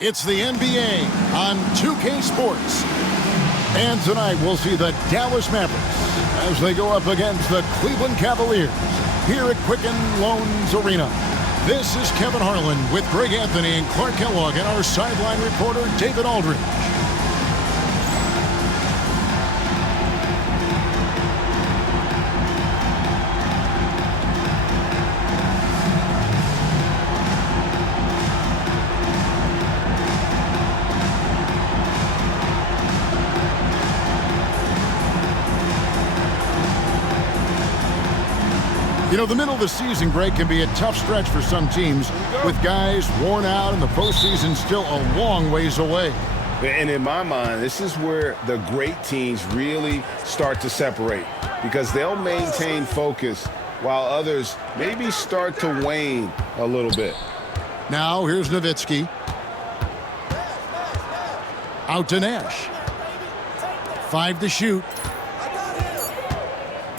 It's the NBA on 2K Sports. And tonight we'll see the Dallas Mavericks as they go up against the Cleveland Cavaliers here at Quicken Loans Arena. This is Kevin Harlan with Greg Anthony and Clark Kellogg and our sideline reporter David Aldridge. You know, the middle of the season break can be a tough stretch for some teams with guys worn out and the postseason still a long ways away. And in my mind, this is where the great teams really start to separate because they'll maintain focus while others maybe start to wane a little bit. Now here's Nowitzki. Out to Nash. 5 to shoot.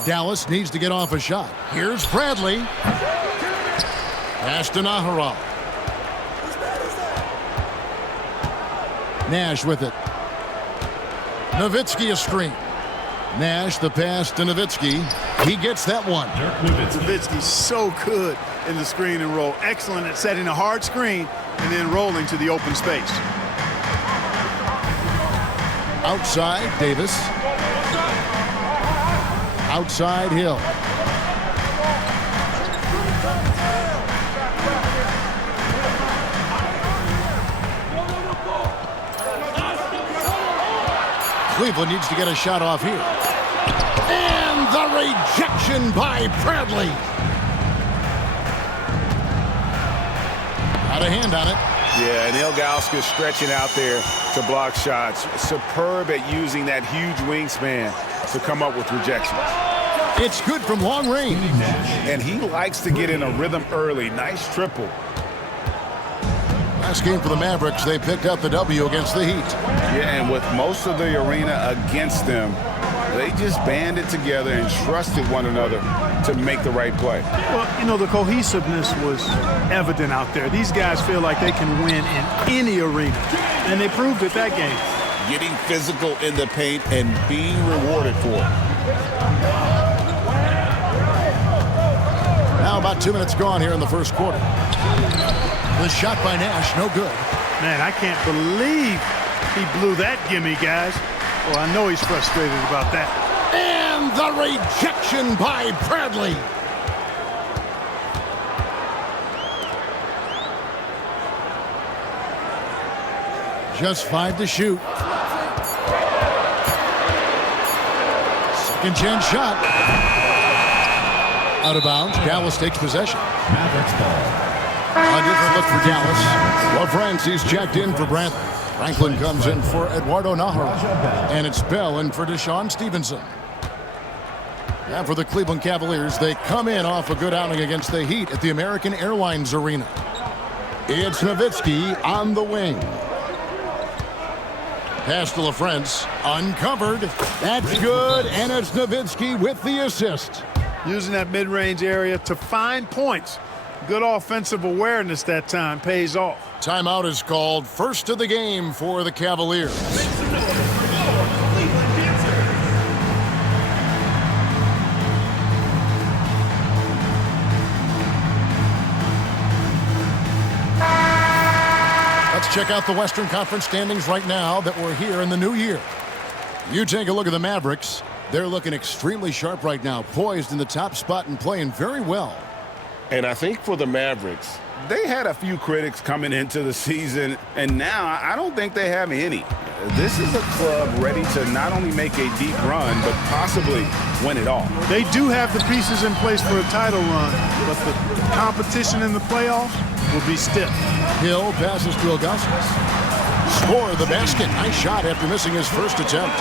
Dallas needs to get off a shot. Here's Bradley. Pass to Naharov. Nash with it. Nowitzki a screen. Nash the pass to Nowitzki. He gets that one. Nowitzki's so good in the screen and roll. Excellent at setting a hard screen and then rolling to the open space. Outside, Davis. Outside, Hill. Cleveland needs to get a shot off here. And the rejection by Bradley. Got a hand on it. Yeah, and Ilgauskas stretching out there to block shots. Superb at using that huge wingspan to come up with rejections. It's good from long range. And he likes to get in a rhythm early. Nice triple. Last game for the Mavericks, they picked up the W against the Heat. Yeah, and with most of the arena against them, they just banded together and trusted one another to make the right play. Well, you know, the cohesiveness was evident out there. These guys feel like they can win in any arena, and they proved it that game. Getting physical in the paint and being rewarded for it. Now about 2 minutes gone here in the first quarter. The shot by Nash, no good. Man, I can't believe he blew that gimme, guys. Well, I know he's frustrated about that. And the rejection by Bradley. Just 5 to shoot. Second chance shot. Out of bounds. Dallas takes possession. A different look for Dallas. LaFrancis checked in for Bradley. Franklin comes in for Eduardo Naharov. And it's Bell in for Deshaun Stevenson. And for the Cleveland Cavaliers, they come in off a good outing against the Heat at the American Airlines Arena. It's Nowitzki on the wing. Pass to LaFrance, uncovered. That's good, and it's Nowitzki with the assist. Using that mid-range area to find points. Good offensive awareness that time pays off. Timeout is called. First of the game for the Cavaliers. Let's check out the Western Conference standings right now that we're here in the new year. You take a look at the Mavericks. They're looking extremely sharp right now, poised in the top spot and playing very well. And I think for the Mavericks, they had a few critics coming into the season, and now I don't think they have any. This is a club ready to not only make a deep run, but possibly win it all. They do have the pieces in place for a title run, but the competition in the playoffs will be stiff. Hill passes to Ilgauskas. Score the basket. Nice shot after missing his first attempt.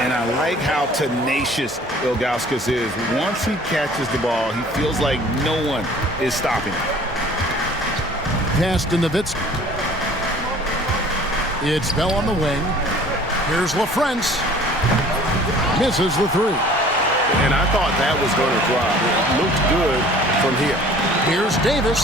And I like how tenacious Ilgauskas is. Once he catches the ball, he feels like no one is stopping him. Pass to Nowitzki. It's Bell on the wing. Here's LaFrance. Misses the three. And I thought that was going to drop. It looked good from here. Here's Davis.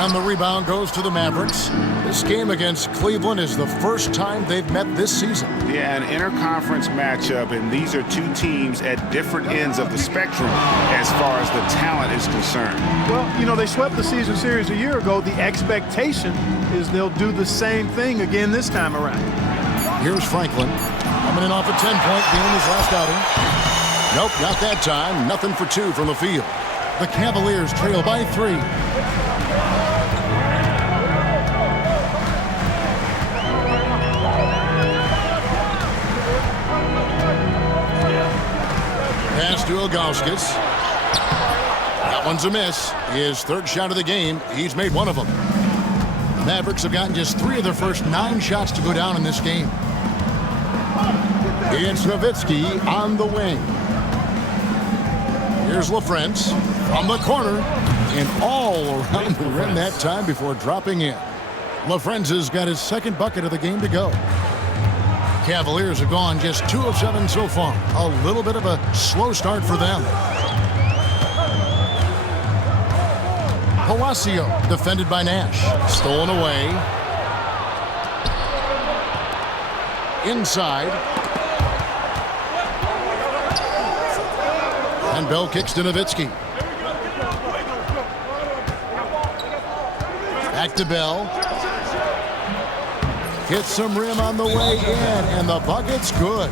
And the rebound goes to the Mavericks. This game against Cleveland is the first time they've met this season. Yeah, an interconference matchup, and these are two teams at different ends of the spectrum as far as the talent is concerned. Well, you know, they swept the season series a year ago. The expectation is they'll do the same thing again this time around. Here's Franklin. Coming in off a 10-point game his last outing. Nope, not that time. Nothing for two from the field. The Cavaliers trail by 3. Pass to Ilgauskas. That one's a miss. His third shot of the game. He's made one of them. The Mavericks have gotten just 3 of their first 9 shots to go down in this game. It's Nowitzki on the wing. Here's LaFrance from the corner and all around the rim that time before dropping in. LaFrance has got his second bucket of the game to go. Cavaliers have gone just 2 of 7 so far. A little bit of a slow start for them. Palacio defended by Nash. Stolen away. Inside. And Bell kicks to Nowitzki. Back to Bell. Hits some rim on the way in, and the bucket's good.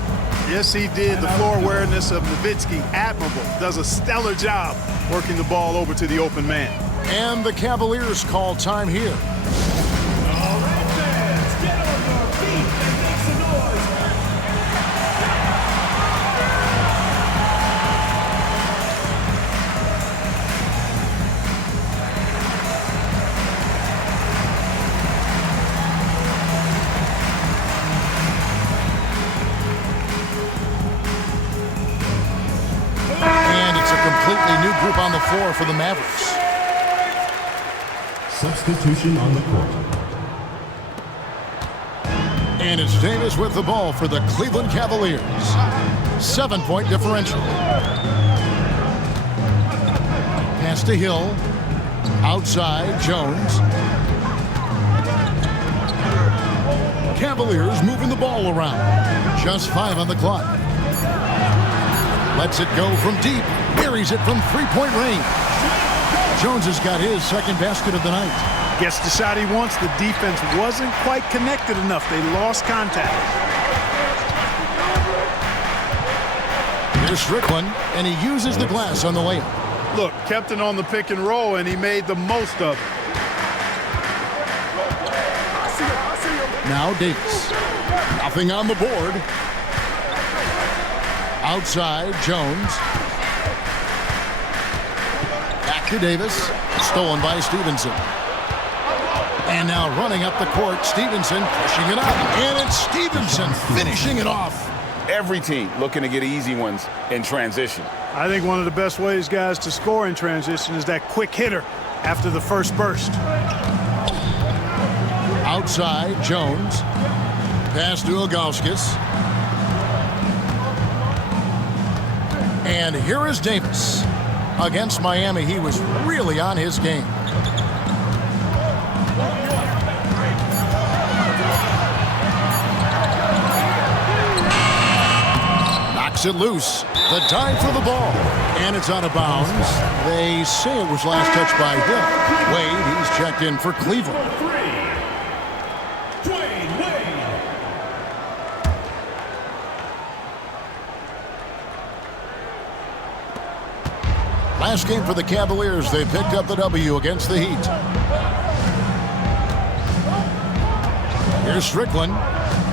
Yes, he did. The floor awareness of Nowitzki, admirable. Does a stellar job working the ball over to the open man. And the Cavaliers call time here. All right, fans, get on your feet and make some noise. And it's a completely new group on the floor for the Mavericks. Substitution on the court. And it's Davis with the ball for the Cleveland Cavaliers. 7-point differential. Pass to Hill. Outside, Jones. Cavaliers moving the ball around. Just 5 on the clock. Lets it go from deep. Buries it from 3-point range. Jones has got his second basket of the night. Gets the shot he wants. The defense wasn't quite connected enough. They lost contact. Here's Strickland, and he uses the glass on the layup. Look, kept it on the pick and roll, and he made the most of it. Now Davis. Nothing on the board. Outside, Jones. Back to Davis. Stolen by Stevenson. And now running up the court, Stevenson pushing it up. And it's Stevenson finishing it off. Every team looking to get easy ones in transition. I think one of the best ways, guys, to score in transition is that quick hitter after the first burst. Outside, Jones. Pass to Ilgauskas. And here is Davis. Against Miami, he was really on his game. Knocks it loose. The dive for the ball. And it's out of bounds. They say it was last touched by Hill. Wade, he's checked in for Cleveland. Last game for the Cavaliers, they picked up the W against the Heat. Here's Strickland.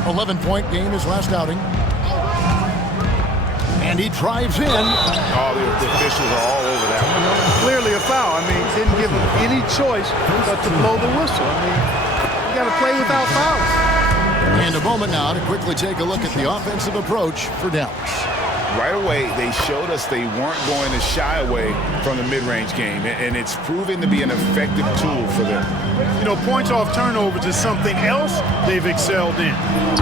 11-point game, his last outing. And he drives in. Oh, the officials are all over that one. Clearly a foul. I mean, didn't give him any choice but to blow the whistle. I mean, you got to play without fouls. And a moment now to quickly take a look at the offensive approach for Dallas. Right away, they showed us they weren't going to shy away from the mid-range game, and it's proven to be an effective tool for them. You know, points off turnovers is something else they've excelled in.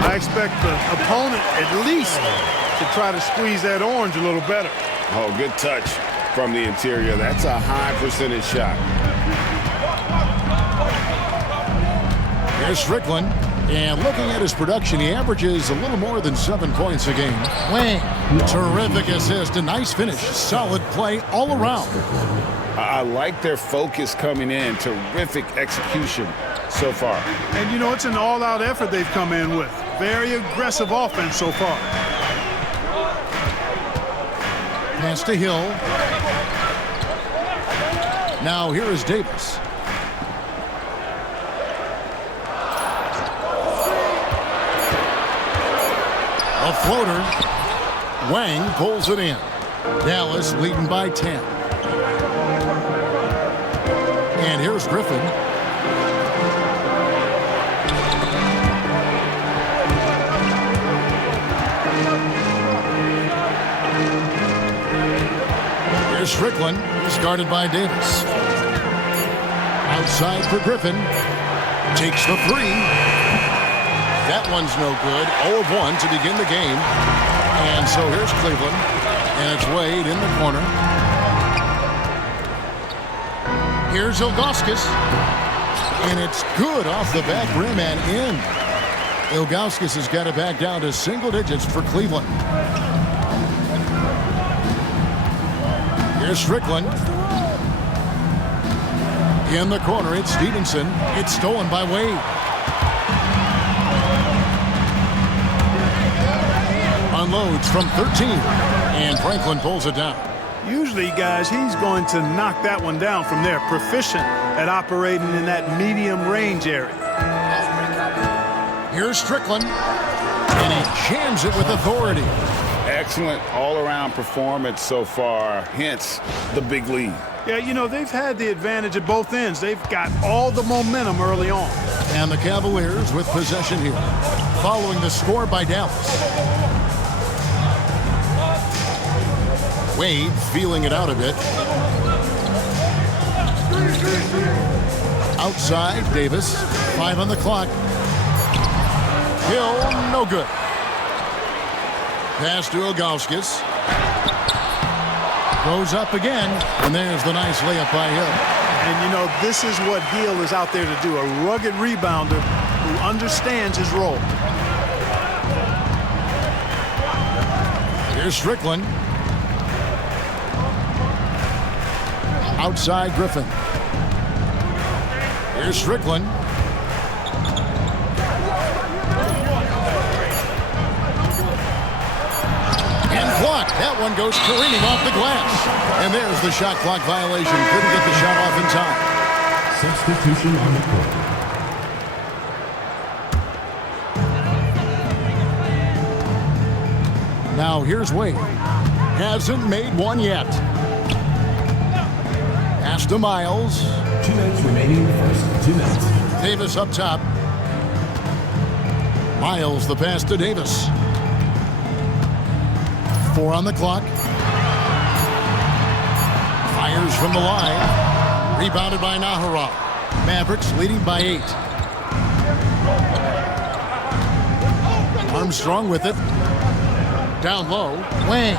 I expect the opponent at least to try to squeeze that orange a little better. Oh, good touch from the interior. That's a high percentage shot. Here's Strickland. And looking at his production, he averages a little more than 7 points a game. Wang, terrific assist, a nice finish. Solid play all around. I like their focus coming in. Terrific execution so far. And, you know, it's an all-out effort they've come in with. Very aggressive offense so far. Pass to Hill. Now here is Davis. A floater. Wang pulls it in. Dallas leading by 10. And here's Griffin. Here's Strickland, started by Davis. Outside for Griffin. Takes the three. That one's no good. 0 of 1 to begin the game. And so here's Cleveland. And it's Wade in the corner. Here's Ilgauskas. And it's good off the back rim and in. Ilgauskas has got it back down to single digits for Cleveland. Here's Strickland. In the corner, it's Stevenson. It's stolen by Wade. Unloads from 13. And Franklin pulls it down. Usually, guys, he's going to knock that one down from there. Proficient at operating in that medium range area. Here's Strickland. And he jams it with authority. Excellent all-around performance so far, hence the big lead. Yeah, you know, they've had the advantage at both ends. They've got all the momentum early on. And the Cavaliers with possession here. Following the score by Dallas. Wade feeling it out a bit. Outside, Davis. 5 on the clock. Hill, no good. Pass to Ilgauskas. Goes up again, and there's the nice layup by Hill. And, you know, this is what Hill is out there to do, a rugged rebounder who understands his role. Here's Strickland. Outside, Griffin. Here's Strickland. Blocked. That one goes careening off the glass. And there's the shot clock violation. Couldn't get the shot off in time. Substitution on the court. Now here's Wade. Hasn't made one yet. Pass to Miles. 2 minutes remaining in the first. 2 minutes. Davis up top. Miles the pass to Davis. 4 on the clock. Fires from the line. Rebounded by Nahara. Mavericks leading by 8. Armstrong with it. Down low. Wang.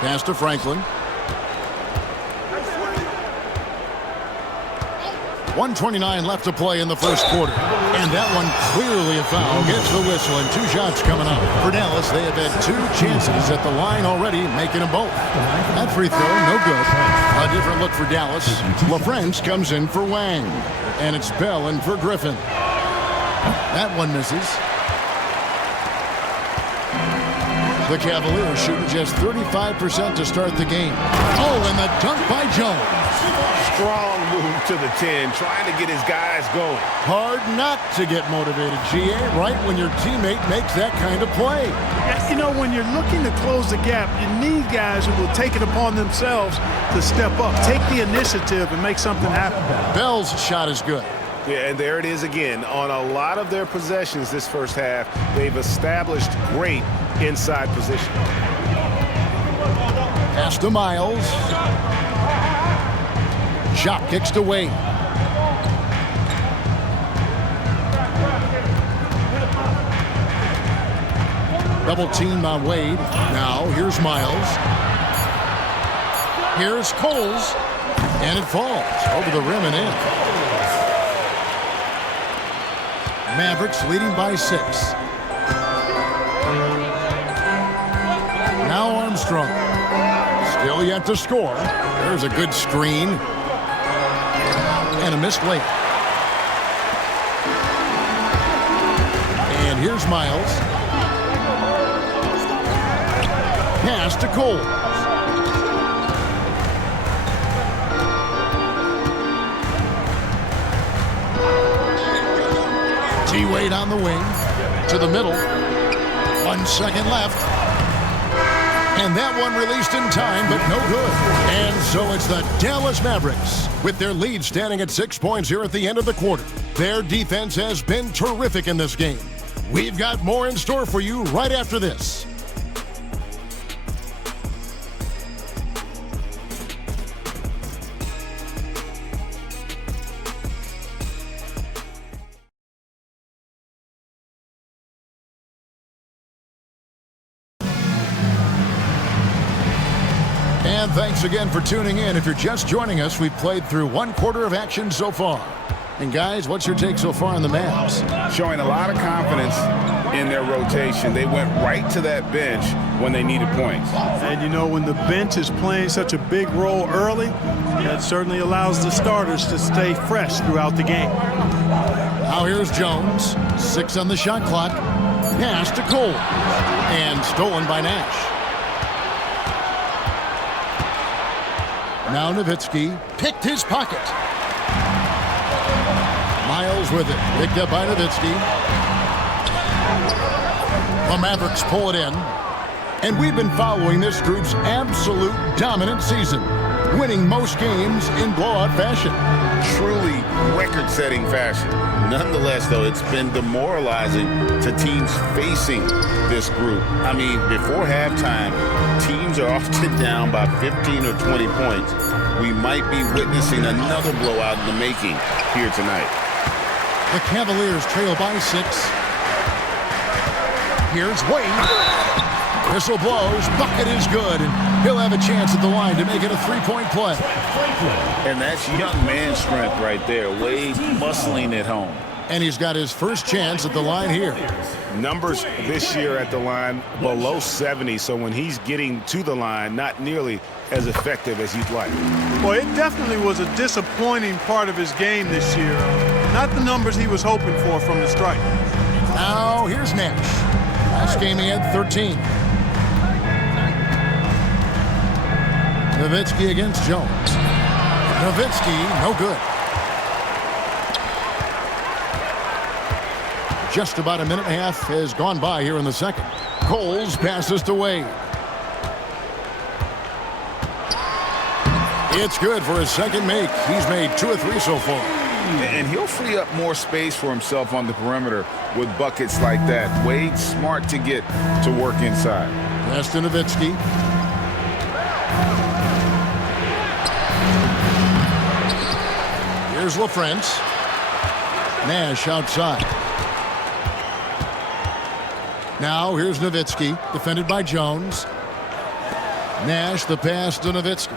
Pass to Franklin. 1:29 left to play in the first quarter. And that one clearly a foul. Gets the whistle and 2 shots coming up. For Dallas, they have had 2 chances at the line already, making them both. That free throw, no good. A different look for Dallas. LaFrance comes in for Wang. And it's Bell in for Griffin. That one misses. The Cavaliers shooting just 35% to start the game. Oh, and the dunk by Jones. Strong move to the 10, trying to get his guys going. Hard not to get motivated, GA, right when your teammate makes that kind of play. You know, when you're looking to close the gap, you need guys who will take it upon themselves to step up, take the initiative, and make something happen. Bell's shot is good. Yeah, and there it is again. On a lot of their possessions this first half, they've established great inside position. Pass to Miles. Shot kicks to Wade. Double team on Wade. Now here's Miles. Here's Coles. And it falls over the rim and in. Mavericks leading by 6. Now Armstrong. Still yet to score. There's a good screen. And a missed layup. And here's Miles. Pass to Cole. T-Wade on the wing. To the middle. 1 second left. And that one released in time, but no good. And so it's the Dallas Mavericks with their lead standing at 6 points here at the end of the quarter. Their defense has been terrific in this game. We've got more in store for you right after this. And thanks again for tuning in. If you're just joining us, we've played through 1 quarter of action so far. And guys, what's your take so far on the Mavs? Showing a lot of confidence in their rotation. They went right to that bench when they needed points. And you know, when the bench is playing such a big role early, that certainly allows the starters to stay fresh throughout the game. Now here's Jones. 6 on the shot clock. Pass to Cole. And stolen by Nash. Now Nowitzki picked his pocket. Miles with it. Picked up by Nowitzki. The Mavericks pull it in. And we've been following this group's absolute dominant season, winning most games in blowout fashion. Truly record-setting fashion. Nonetheless, though, it's been demoralizing to teams facing this group. I mean, before halftime, teams are often down by 15 or 20 points. We might be witnessing another blowout in the making here tonight. The Cavaliers trail by 6. Here's Wade. Whistle blows. Bucket is good. And he'll have a chance at the line to make it a 3-point play. And that's young man strength right there. Wade muscling it home. And he's got his first chance at the line here. Numbers this year at the line below 70, so when he's getting to the line, not nearly as effective as you'd like. Well, it definitely was a disappointing part of his game this year. Not the numbers he was hoping for from the strike. Now here's Nash. Last game he had 13. Nowitzki against Jones. Nowitzki, no good. Just about a minute and a half has gone by here in the second. Coles passes to Wade. It's good for his second make. He's made 2 or 3 so far. And he'll free up more space for himself on the perimeter with buckets like that. Wade's smart to get to work inside. Pass to Nowitzki. Here's LaFrance. Nash outside. Now here's Nowitzki, defended by Jones. Nash, the pass to Nowitzki.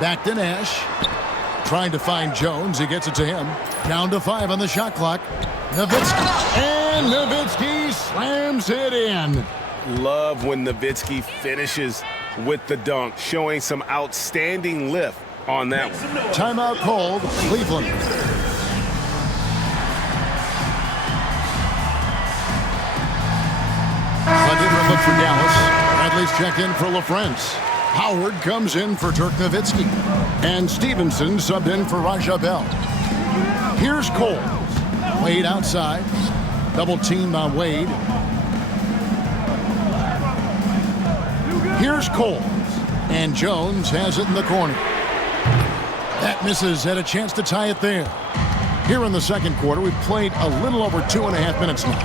Back to Nash. Trying to find Jones. He gets it to him. Down to 5 on the shot clock. Nowitzki. And Nowitzki slams it in. Love when Nowitzki finishes with the dunk, showing some outstanding lift on that one. Timeout called, Cleveland. A different look for Dallas. Bradley's checked in for LaFrance. Howard comes in for Dirk Nowitzki. And Stevenson subbed in for Raja Bell. Here's Cole. Wade outside. Double teamed on Wade. Here's Cole. And Jones has it in the corner. That misses. Had a chance to tie it there. Here in the second quarter, we've played a little over 2.5 minutes now.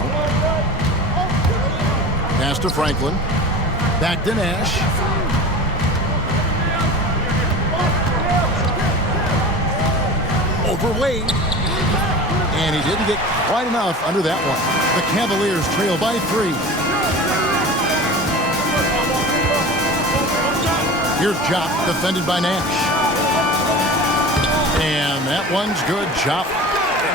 Pass to Franklin. Back to Nash. Over Wade. And he didn't get quite enough under that one. The Cavaliers trail by 3. Here's Jop, defended by Nash. And that one's good. Jop.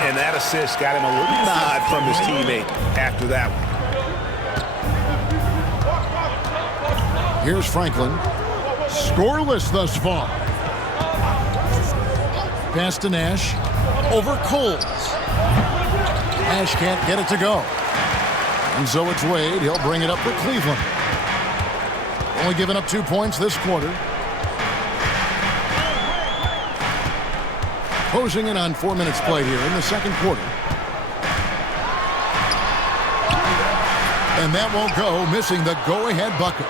And that assist got him a little nod from his teammate after that one. Here's Franklin. Scoreless thus far. Pass to Nash. Over Coles. Nash can't get it to go. And so it's Wade. He'll bring it up for Cleveland. Only giving up 2 points this quarter. Closing in on 4 minutes played here in the second quarter. And that won't go, missing the go-ahead bucket.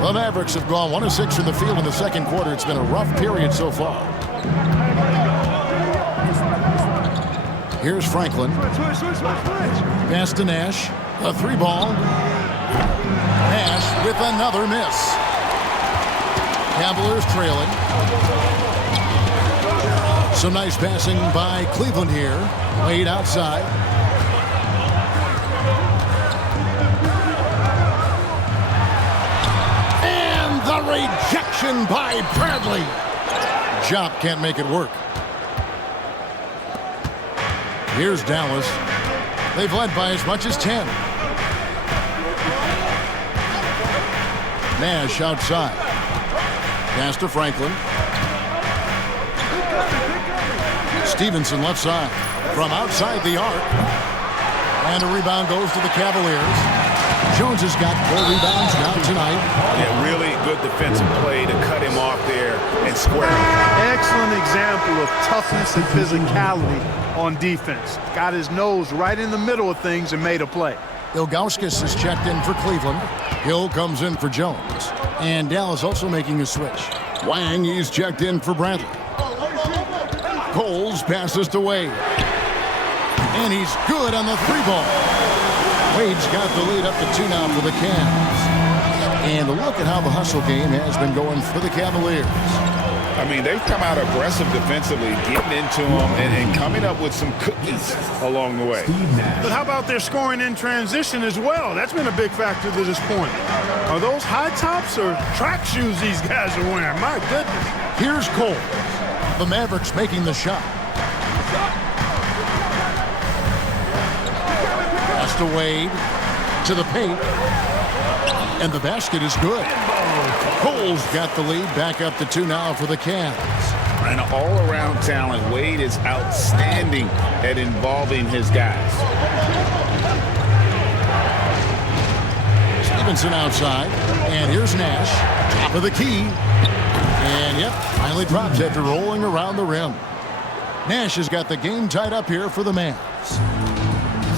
The Mavericks have gone 1 of 6 from the field in the second quarter. It's been a rough period so far. Here's Franklin. Pass to Nash. A 3-ball. Nash with another miss. Cavaliers trailing. Some nice passing by Cleveland here. Wade outside. And the rejection by Bradley. Jop can't make it work. Here's Dallas. They've led by as much as 10. Nash outside. Pass to Franklin. Stevenson left side. From outside the arc. And a rebound goes to the Cavaliers. Jones has got 4 rebounds now tonight. Yeah, really good defensive play to cut him off there and square him. Excellent example of toughness and physicality on defense. Got his nose right in the middle of things and made a play. Ilgauskas is checked in for Cleveland. Hill comes in for Jones. And Dallas also making a switch. Wang, he's checked in for Bradley. Coles passes to Wade. And he's good on the 3-ball. Wade's got the lead up to 2 now for the Cavs. And look at how the hustle game has been going for the Cavaliers. I mean, they've come out aggressive defensively, getting into them and coming up with some cookies along the way. But how about their scoring in transition as well? That's been a big factor to this point. Are those high tops or track shoes these guys are wearing? My goodness. Here's Cole. The Mavericks making the shot. Pass to Wade. To the paint. And the basket is good. Cole's got the lead back up to 2 now for the Cavs. An all-around talent. Wade is outstanding at involving his guys. Stevenson outside. And here's Nash. Top of the key. And yep, finally drops after rolling around the rim. Nash has got the game tied up here for the Mavs.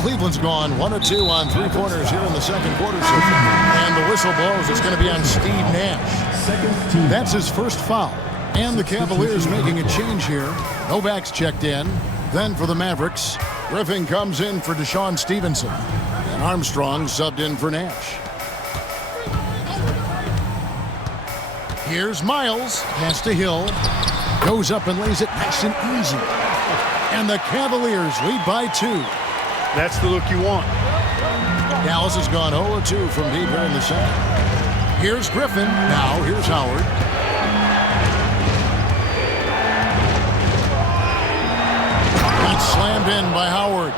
Cleveland's gone 1 of 2 on 3-pointers here in the second quarter so far. And the whistle blows. It's going to be on Steve Nash. That's his first foul. And the Cavaliers making a change here. Novak's checked in. Then for the Mavericks, Griffin comes in for Deshaun Stevenson. And Armstrong subbed in for Nash. Here's Miles. Pass to Hill. Goes up and lays it nice and easy. And the Cavaliers lead by 2. That's the look you want. Dallas has gone 0-2 from deep here in the second. Here's Griffin. Now here's Howard. Got slammed in by Howard.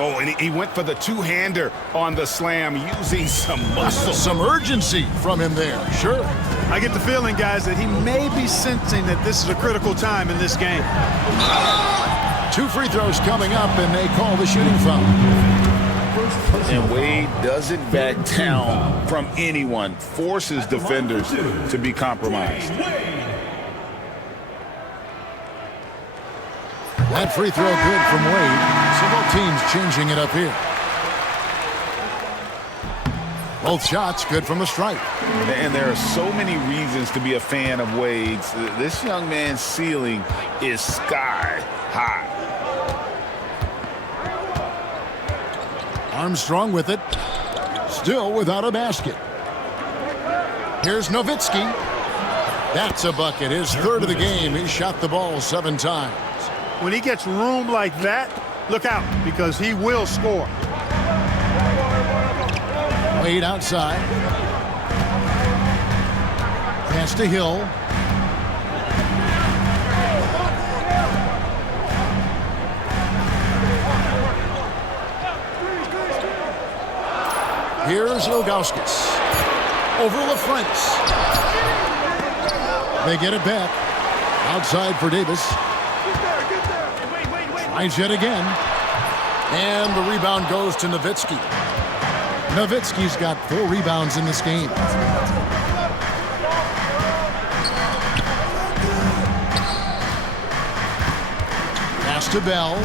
Oh, and he went for the two-hander on the slam using some muscle. Some urgency from him there. Sure. I get the feeling, guys, that he may be sensing that this is a critical time in this game. 2 free throws coming up, and they call the shooting foul. And Wade doesn't back down from anyone, forces defenders to be compromised. That free throw good from Wade. So both teams changing it up here. Both shots good from the stripe. And there are so many reasons to be a fan of Wade's. This young man's ceiling is sky high. Armstrong with it. Still without a basket. Here's Nowitzki. That's a bucket. His 3rd of the game. He shot the ball 7 times. When he gets room like that, look out, because he will score. Wade outside. Pass to Hill. Ilgauskas. Over LaFrentz. They get it back. Outside for Davis. Tries yet again. And the rebound goes to Nowitzki. Nowitzki's got 4 rebounds in this game. Pass to Bell.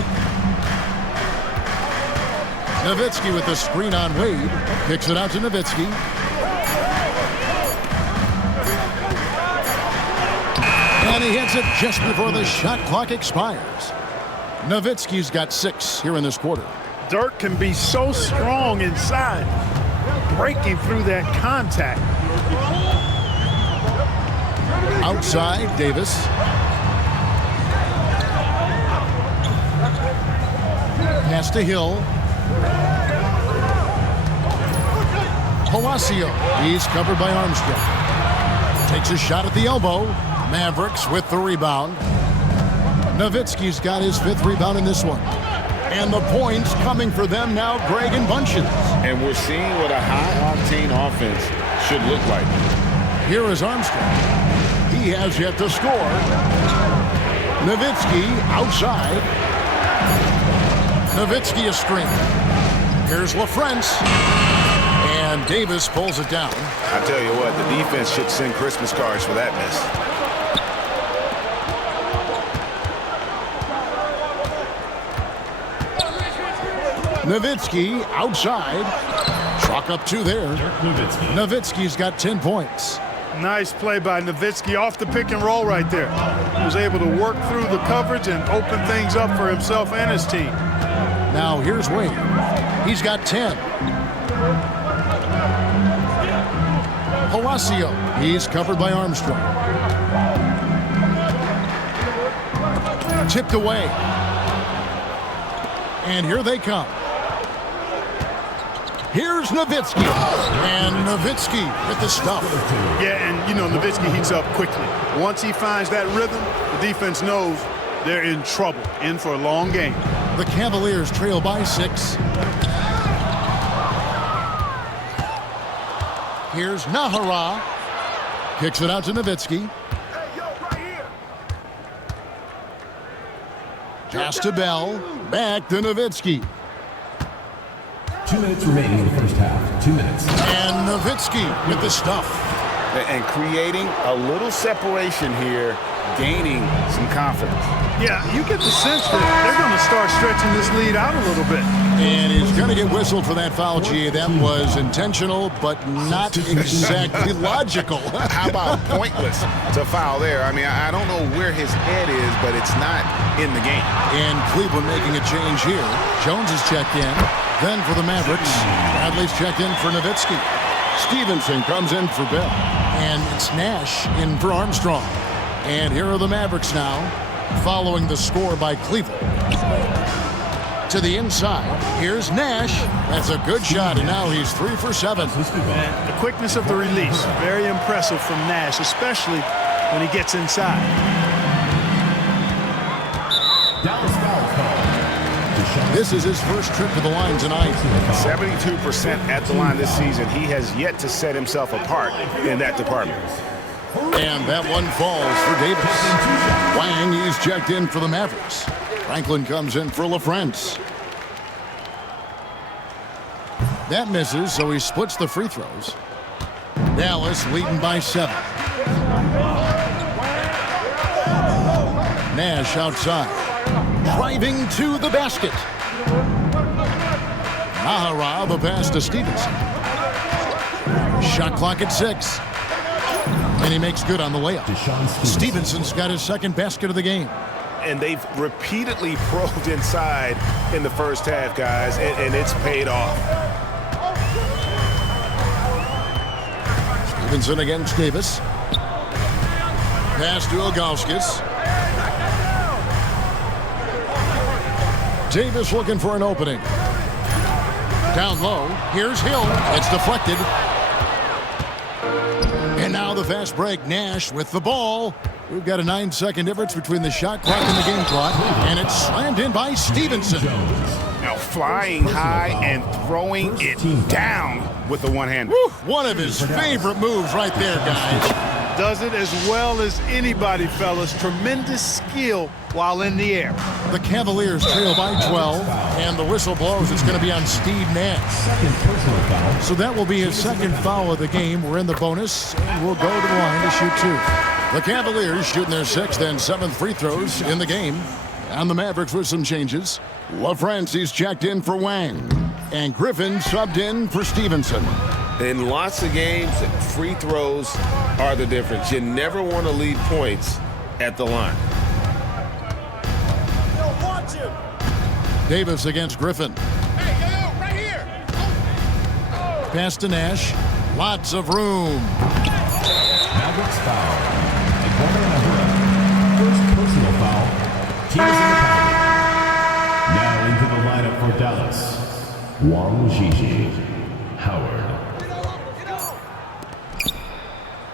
Nowitzki with the screen on Wade. Kicks it out to Nowitzki. And he hits it just before the shot clock expires. Nowitzki's got 6 here in this quarter. Dirk can be so strong inside, breaking through that contact. Outside, Davis. Pass to Hill. Palacio. He's covered by Armstrong. Takes a shot at the elbow. Mavericks with the rebound. Nowitzki's got his 5th rebound in this one. And the points coming for them now, Greg, in bunches. And we're seeing what a high-octane offense should look like. Here is Armstrong. He has yet to score. Nowitzki outside. Nowitzki a screen. Here's LaFrentz. And Davis pulls it down. I tell you what, the defense should send Christmas cards for that miss. Nowitzki outside. Chalk up 2 there. Nowitzki's got 10 points. Nice play by Nowitzki off the pick and roll right there. He was able to work through the coverage and open things up for himself and his team. Now here's Wade. He's got 10. Palacio. He's covered by Armstrong. Tipped away. And here they come. Here's Nowitzki. And Nowitzki with the stuff. Yeah, and you know, Nowitzki heats up quickly. Once he finds that rhythm, the defense knows they're in trouble, in for a long game. The Cavaliers trail by 6. Here's Nahara. Kicks it out to Nowitzki. Pass to Bell. Back to Nowitzki. 2 minutes remaining in the first half. 2 minutes. And Nowitzki with the stuff. And creating a little separation here, gaining some confidence. Yeah, you get the sense that they're going to start stretching this lead out a little bit. And he's going to get whistled for that foul, G. That was intentional, but not exactly logical. How about pointless to foul there? I mean, I don't know where his head is, but it's not in the game. And Cleveland making a change here. Jones is checked in. Then for the Mavericks, Bradley's checked in for Nowitzki. Stevenson comes in for Bell. And it's Nash in for Armstrong. And here are the Mavericks now, following the score by Cleveland. To the inside, here's Nash. That's a good shot, and now he's 3 for 7. The quickness of the release, very impressive from Nash, especially when he gets inside. This is his first trip to the line tonight. 72% at the line this season. He has yet to set himself apart in that department. And that one falls for Davis. Wang, he's checked in for the Mavericks. Franklin comes in for LaFrentz. That misses, so he splits the free throws. Dallas leading by 7. Nash outside. Driving to the basket. Nahara, the pass to Stevenson. Shot clock at 6. And he makes good on the layup. Stevenson's got his second basket of the game. And they've repeatedly probed inside in the first half, guys, and it's paid off. Stevenson against Davis. Pass to Ilgauskas. Davis looking for an opening. Down low. Here's Hill. It's deflected. And now the fast break. Nash with the ball. We've got a 9-second difference between the shot clock and the game clock. And it's slammed in by Stevenson. Now, Now flying high and throwing it down with the one-hander. One of his favorite moves right there, guys. Does it as well as anybody, fellas. Tremendous skill while in the air. The Cavaliers trail by 12, and the whistle blows. It's going to be on Steve Nash. Second personal foul. So that will be his second foul of the game. We're in the bonus, and we'll go to the line to shoot 2. The Cavaliers shooting their 6th and 7th free throws in the game. And the Mavericks with some changes. LaFrancis checked in for Wang, and Griffin subbed in for Stevenson. In lots of games, free throws are the difference. You never want to lead points at the line. Davis against Griffin. Hey, yo, right here. Pass to Nash. Lots of room. Mavericks foul. First personal foul. Team is in the penalty. Now into the lineup for Dallas. Wang Gigi. Howard.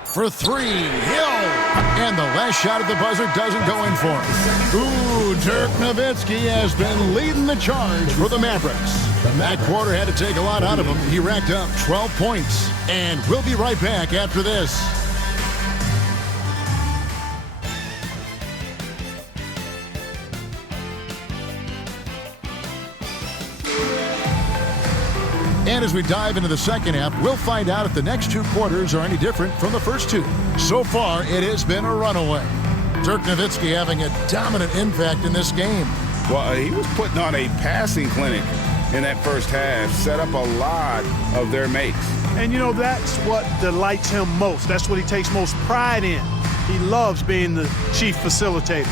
For 3, Hill. And the last shot at the buzzer doesn't go in for him. Ooh, Dirk Nowitzki has been leading the charge for the Mavericks. That quarter had to take a lot out of him. He racked up 12 points. And we'll be right back after this. And as we dive into the second half, we'll find out if the next 2 quarters are any different from the first 2. So far, it has been a runaway. Dirk Nowitzki having a dominant impact in this game. Well, he was putting on a passing clinic in that first half, set up a lot of their makes. And, you know, that's what delights him most. That's what he takes most pride in. He loves being the chief facilitator.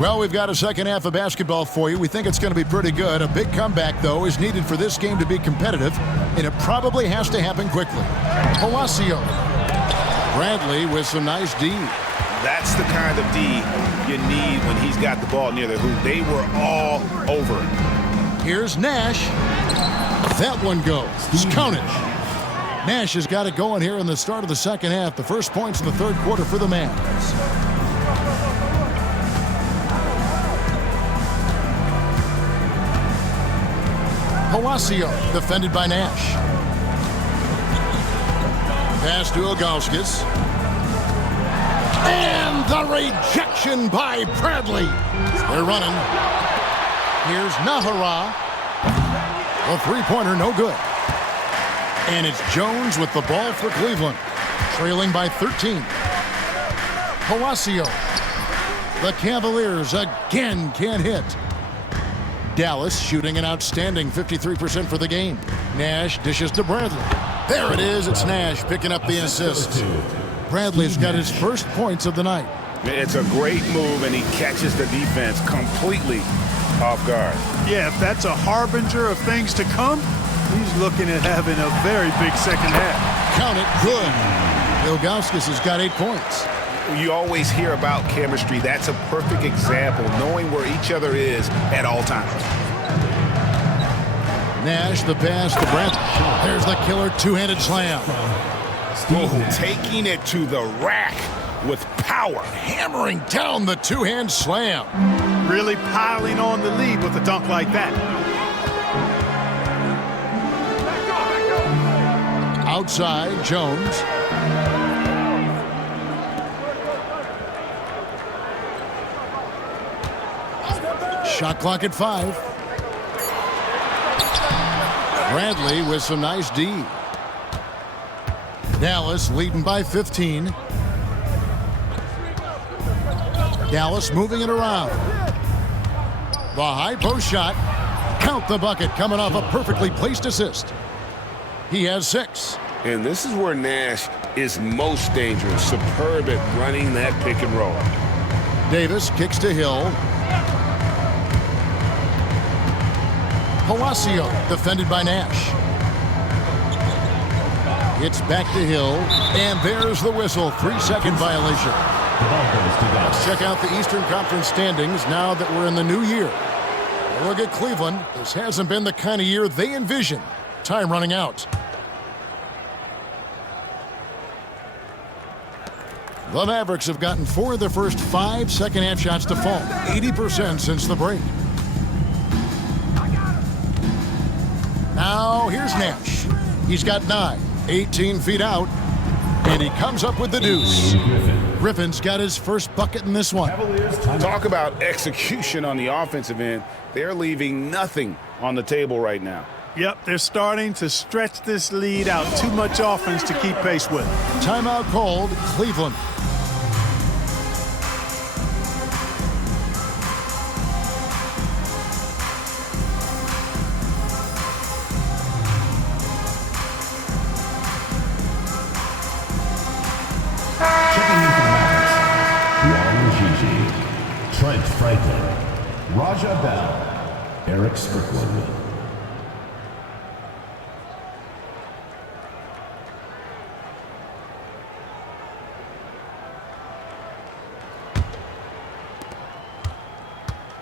Well, we've got a second half of basketball for you. We think it's going to be pretty good. A big comeback, though, is needed for this game to be competitive, and it probably has to happen quickly. Palacio. Bradley with some nice D. That's the kind of D you need when he's got the ball near the hoop. They were all over it. Here's Nash. That one goes. Count it. Nash has got it going here in the start of the second half. The first points in the third quarter for the Mavs. Palacio, defended by Nash. Pass to Ilgauskas. And the rejection by Bradley. They're running. Here's Nahara. A three-pointer, no good. And it's Jones with the ball for Cleveland, trailing by 13. Palacio. The Cavaliers again can't hit. Dallas shooting an outstanding 53% for the game. Nash dishes to Bradley. There it is. It's Nash picking up the assist. Bradley's got his first points of the night. It's a great move, and he catches the defense completely off guard. Yeah, if that's a harbinger of things to come, he's looking at having a very big second half. Count it. Good. Ilgauskas has got 8 points. You always hear about chemistry. That's a perfect example, knowing where each other is at all times. Nash, the pass to Bradley. There's the killer two-handed slam. Taking it to the rack with power. Hammering down the two-hand slam. Really piling on the lead with a dunk like that. Outside, Jones. Shot clock at 5. Bradley with some nice D. Dallas leading by 15. Dallas moving it around. The high post shot. Count the bucket coming off a perfectly placed assist. He has 6. And this is where Nash is most dangerous. Superb at running that pick and roll. Davis kicks to Hill. Palacio, defended by Nash. It's back to Hill, and there's the whistle. 3-second violation. The ball goes to Dallas. Check out the Eastern Conference standings now that we're in the new year. Look at Cleveland. This hasn't been the kind of year they envisioned. Time running out. The Mavericks have gotten 4 of their first 5 second-half shots to fall. 80% since the break. Now, here's Nash. He's got 9, 18 feet out, and he comes up with the deuce. Griffin's got his first bucket in this one. Talk about execution on the offensive end. They're leaving nothing on the table right now. Yep, they're starting to stretch this lead out. Too much offense to keep pace with. Timeout called, Cleveland. Trent Franklin, Raja Bell, Eric Strickland.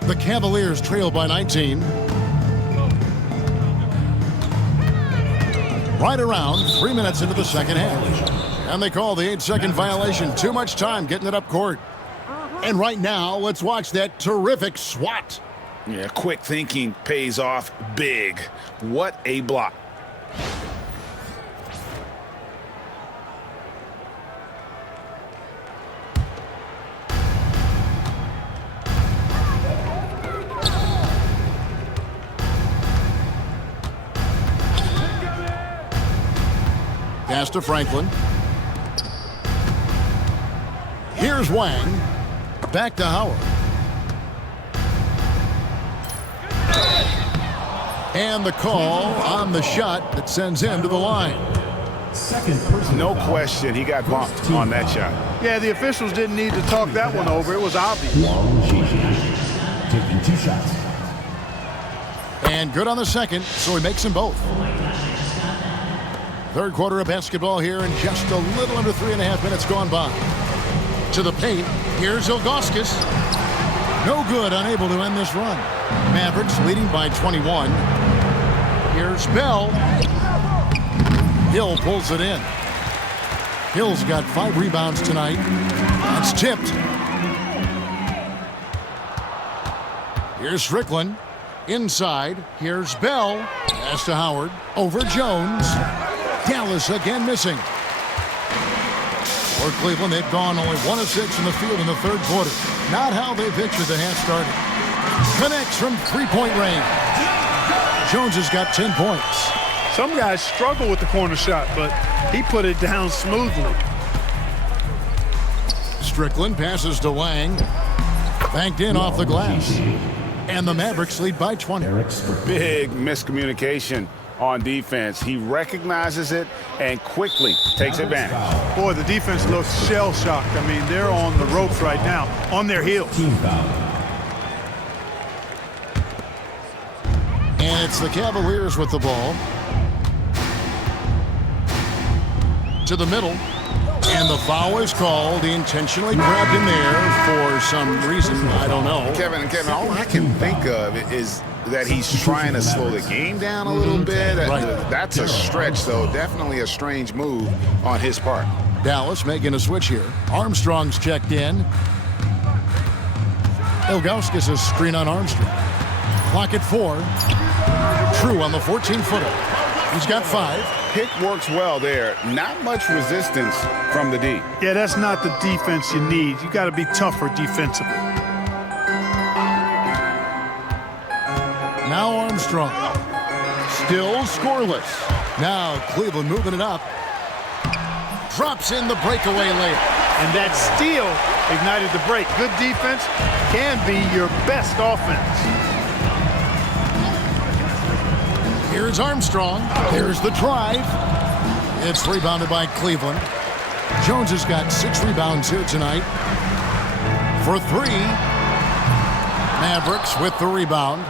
The Cavaliers trail by 19. Right around 3 minutes into the second half. And they call the 8-second violation. Too much time getting it up court. And right now, let's watch that terrific swat. Yeah, quick thinking pays off big. What a block. Pass to Franklin. Here's Wang. Back to Howard. And the call on the shot that sends him to the line. Second person. No question, he got bumped on that shot. Yeah, the officials didn't need to talk that one over. It was obvious. Wang Zhizhi taking 2 shots. And good on the second, so he makes them both. Third quarter of basketball here, and just a little under 3.5 minutes gone by. To the paint, here's Ilgauskas. No good, unable to end this run. Mavericks leading by 21. Here's Bell. Hill pulls it in. Hill's got 5 rebounds tonight. That's tipped. Here's Strickland. Inside, here's Bell. Pass to Howard. Over Jones. Dallas again missing. For Cleveland, they've gone only 1 of 6 in the field in the third quarter. Not how they pictured the half starting. Connects from 3-point range. Jones has got 10 points. Some guys struggle with the corner shot, but he put it down smoothly. Strickland passes to Wang. Banked in off the glass. And the Mavericks lead by 20. Big miscommunication on defense. He recognizes it and quickly takes advantage. Boy, the defense looks shell-shocked. I mean, they're on the ropes right now, on their heels. And it's the Cavaliers with the ball. To the middle. And the foul is called. He intentionally grabbed him there for some reason. I don't know. Kevin, all I can think of is that he's trying to slow the game down a little bit. Right. That's a stretch, though. Definitely a strange move on his part. Dallas making a switch here. Armstrong's checked in. Ilgauskas is screen on Armstrong. Clock at 4. True on the 14-footer. He's got 5. Pick works well there. Not much resistance from the D. Yeah, that's not the defense you need. You got to be tougher defensively. Now Armstrong. Still scoreless. Now Cleveland moving it up. Drops in the breakaway layup. And that steal ignited the break. Good defense can be your best offense. Here's Armstrong. Here's the drive. It's rebounded by Cleveland. Jones has got 6 rebounds here tonight. For 3. Mavericks with the rebound.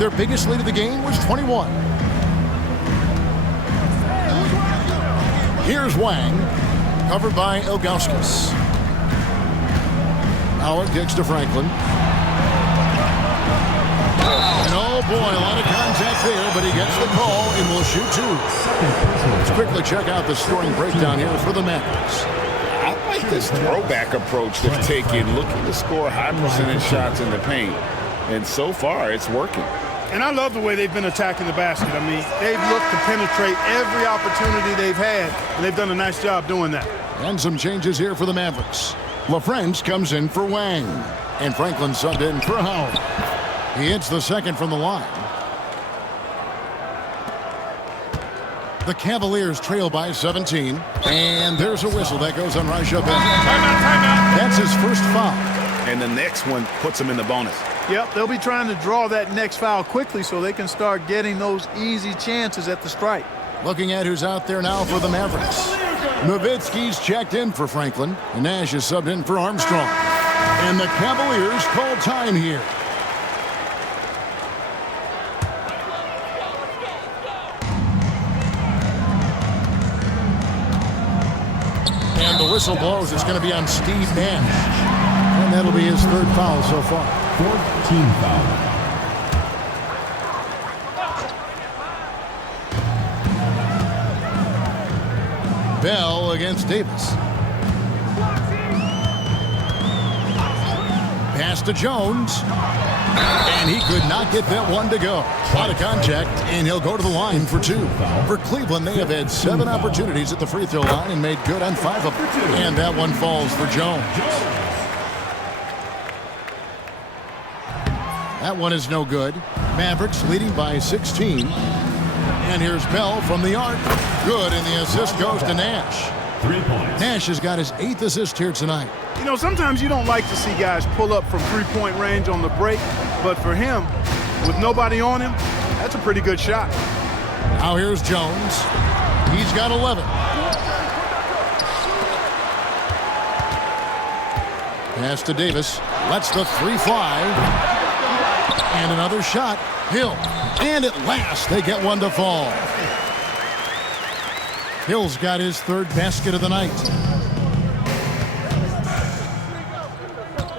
Their biggest lead of the game was 21. Here's Wang. Covered by Ilgauskas. Howard kicks to Franklin. And oh boy, a lot of contact there, but he gets the call and will shoot two. Let's quickly check out the scoring breakdown here for the Mavericks. I like this throwback approach they've taken, looking to score high percentage shots in the paint. And so far, it's working. And I love the way they've been attacking the basket. I mean, they've looked to penetrate every opportunity they've had, and they've done a nice job doing that. And some changes here for the Mavericks. LaFrance comes in for Wang. And Franklin subbed in for Howard. He hits the second from the line. The Cavaliers trail by 17. And there's a whistle that goes on Raja Bell. Timeout. That's his first foul. And the next one puts him in the bonus. Yep, they'll be trying to draw that next foul quickly so they can start getting those easy chances at the strike. Looking at who's out there now for the Mavericks. Nowitzki's checked in for Franklin. And Nash is subbed in for Armstrong. And the Cavaliers call time here. And the whistle blows. It's going to be on Steve Nash. And that'll be his third foul so far. 4th team foul. Bell against Davis. Pass to Jones. And he could not get that one to go. A lot of contact, and he'll go to the line for two. For Cleveland, they have had 7 opportunities at the free throw line and made good on 5 of them. And that one falls for Jones. That one is no good. Mavericks leading by 16. And here's Bell from the arc. Good, and the assist goes to Nash. 3 points. Nash has got his 8th assist here tonight. You know, sometimes you don't like to see guys pull up from three-point range on the break, but for him, with nobody on him, that's a pretty good shot. Now here's Jones. He's got 11. Pass to Davis. Lets the 3 fly. And another shot. Hill. And at last, they get one to fall. Hill's got his 3rd basket of the night.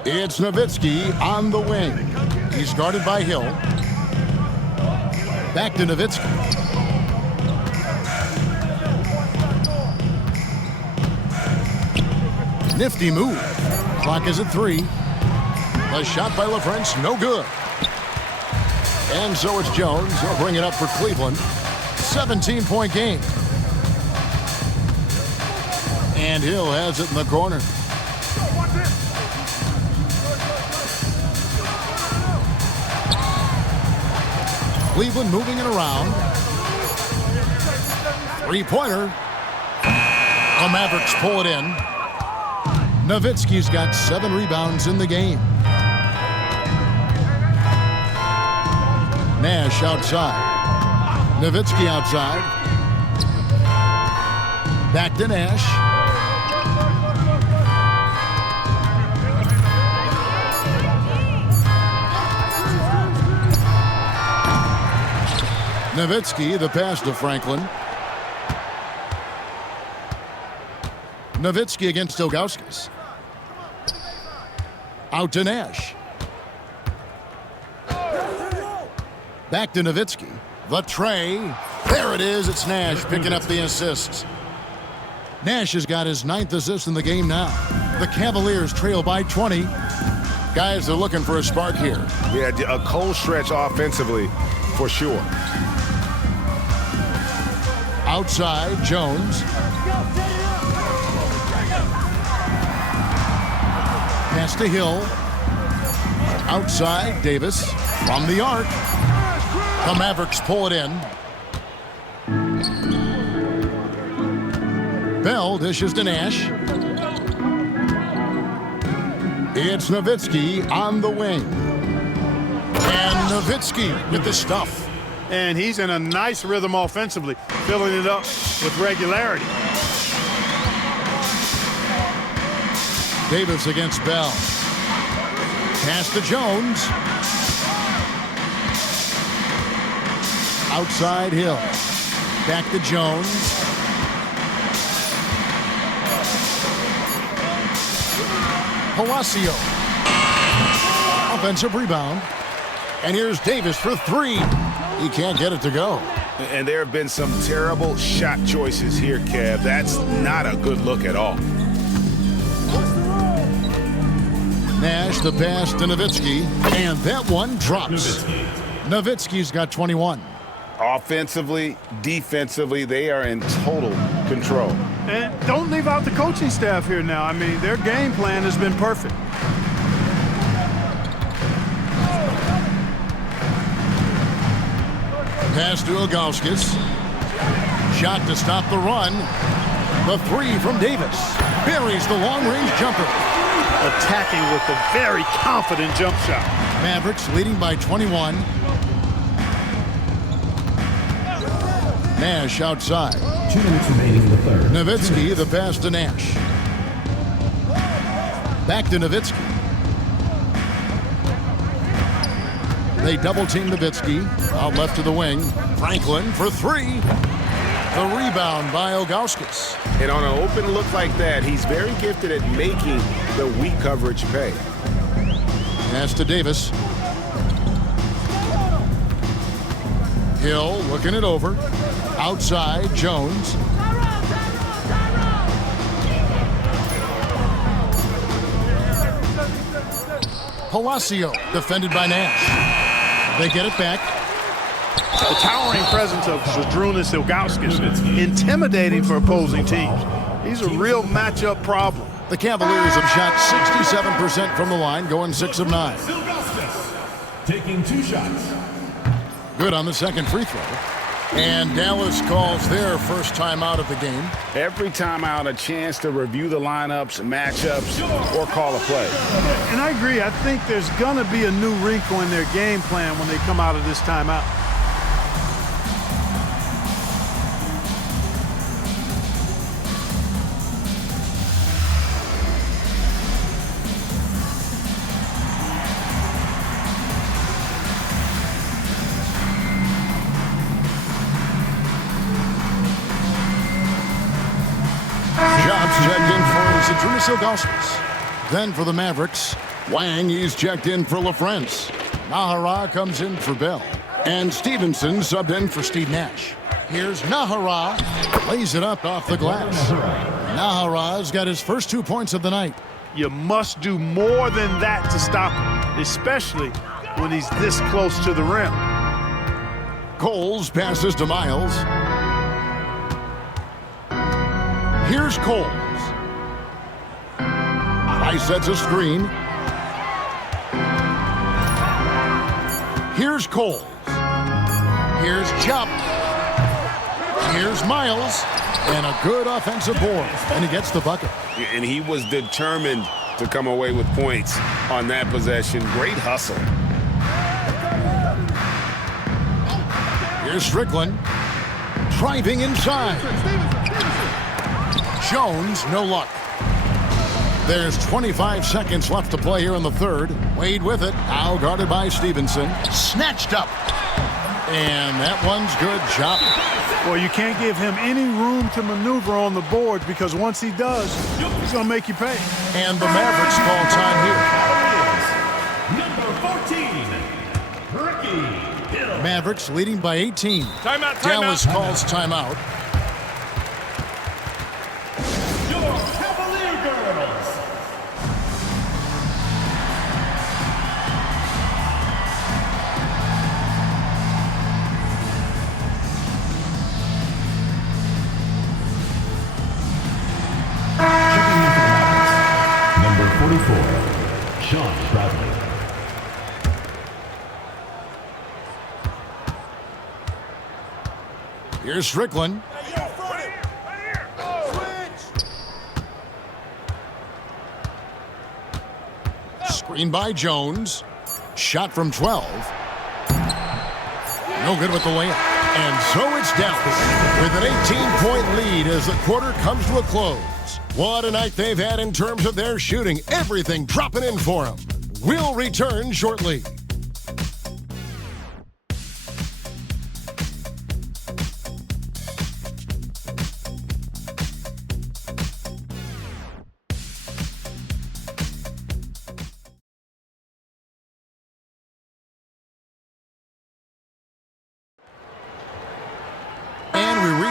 It's Nowitzki on the wing. He's guarded by Hill. Back to Nowitzki. Nifty move. Clock is at 3. A shot by LaFrance, no good. And so it's Jones. He'll bring it up for Cleveland. 17-point game. And Hill has it in the corner. Cleveland moving it around. 3-pointer. The Mavericks pull it in. Nowitzki's got 7 rebounds in the game. Nash outside. Nowitzki outside. Back to Nash. Nowitzki, the pass to Franklin. Nowitzki against Ilgauskas. Out to Nash. Back to Nowitzki. The tray. There it is. It's Nash picking up the assists. Nash has got his 9th assist in the game now. The Cavaliers trail by 20. Guys, they're looking for a spark here. Yeah, a cold stretch offensively for sure. Outside, Jones. Pass to Hill. Outside, Davis. From the arc. The Mavericks pull it in. Bell dishes to Nash. It's Nowitzki on the wing. And Nowitzki with the stuff. And he's in a nice rhythm offensively, filling it up with regularity. Davis against Bell. Pass to Jones. Outside Hill. Back to Jones. Palacio. Offensive rebound. And here's Davis for three. He can't get it to go. And there have been some terrible shot choices here, Kev. That's not a good look at all. Nash the pass to Nowitzki, and that one drops. Nowitzki's got 21. Offensively, defensively, they are in total control. And don't leave out the coaching staff here now. I mean, their game plan has been perfect. Pass to Ilgauskas. Shot to stop the run. The three from Davis. Buries the long-range jumper. Attacking with a very confident jump shot. Mavericks leading by 21. Nash outside. 2 minutes remaining in the third. Nowitzki, the pass to Nash. Back to Nowitzki. They double-team Nowitzki. Out left to the wing. Franklin for three. The rebound by Ilgauskas. And on an open look like that, he's very gifted at making the weak coverage pay. Pass to Davis. Hill looking it over. Outside, Jones. Palacio defended by Nash. They get it back. The towering presence of Zydrunas Ilgauskas, intimidating for opposing teams. He's a real matchup problem. The Cavaliers have shot 67% from the line, going 6 of 9. Taking 2 shots. Good on the second free throw. And Dallas calls their first timeout of the game. Every timeout, a chance to review the lineups, matchups, or call a play. And I agree. I think there's going to be a new wrinkle in their game plan when they come out of this timeout. Checked in for Zydrunas Ilgauskas. Then for the Mavericks, Wang is checked in for LaFrance. Nahara comes in for Bell. And Stevenson subbed in for Steve Nash. Here's Nahara. Lays it up off the glass. Nahara's got his first 2 points of the night. You must do more than that to stop him, especially when he's this close to the rim. Coles passes to Miles. Here's Coles. He sets a screen. Here's Coles. Here's Chop. Here's Miles. And a good offensive board. And he gets the bucket. And he was determined to come away with points on that possession. Great hustle. Here's Strickland. Driving inside. Jones, no luck. There's 25 seconds left to play here in the third. Wade with it. Now guarded by Stevenson. Snatched up. And that one's good. Chop. Well, you can't give him any room to maneuver on the board because once he does, he's going to make you pay. And the Mavericks call time here. Number 14, Ricky Hill. Mavericks leading by 18. Timeout. Dallas calls timeout. Your Cavalier girls. Number 44, Sean Bradley. Here's Strickland. Screen by Jones. Shot from 12. No good with the layup. And so it's Dallas with an 18-point lead as the quarter comes to a close. What a night they've had in terms of their shooting. Everything dropping in for them. We'll return shortly.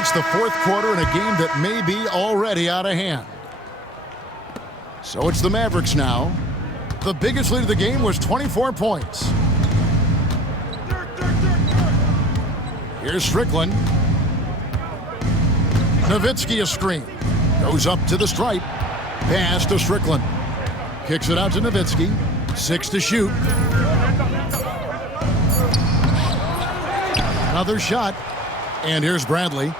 It's the fourth quarter in a game that may be already out of hand. So it's the Mavericks now. The biggest lead of the game was 24 points. Here's Strickland. Nowitzki a screen. Goes up to the stripe. Pass to Strickland. Kicks it out to Nowitzki. 6 to shoot. Another shot. And here's Bradley.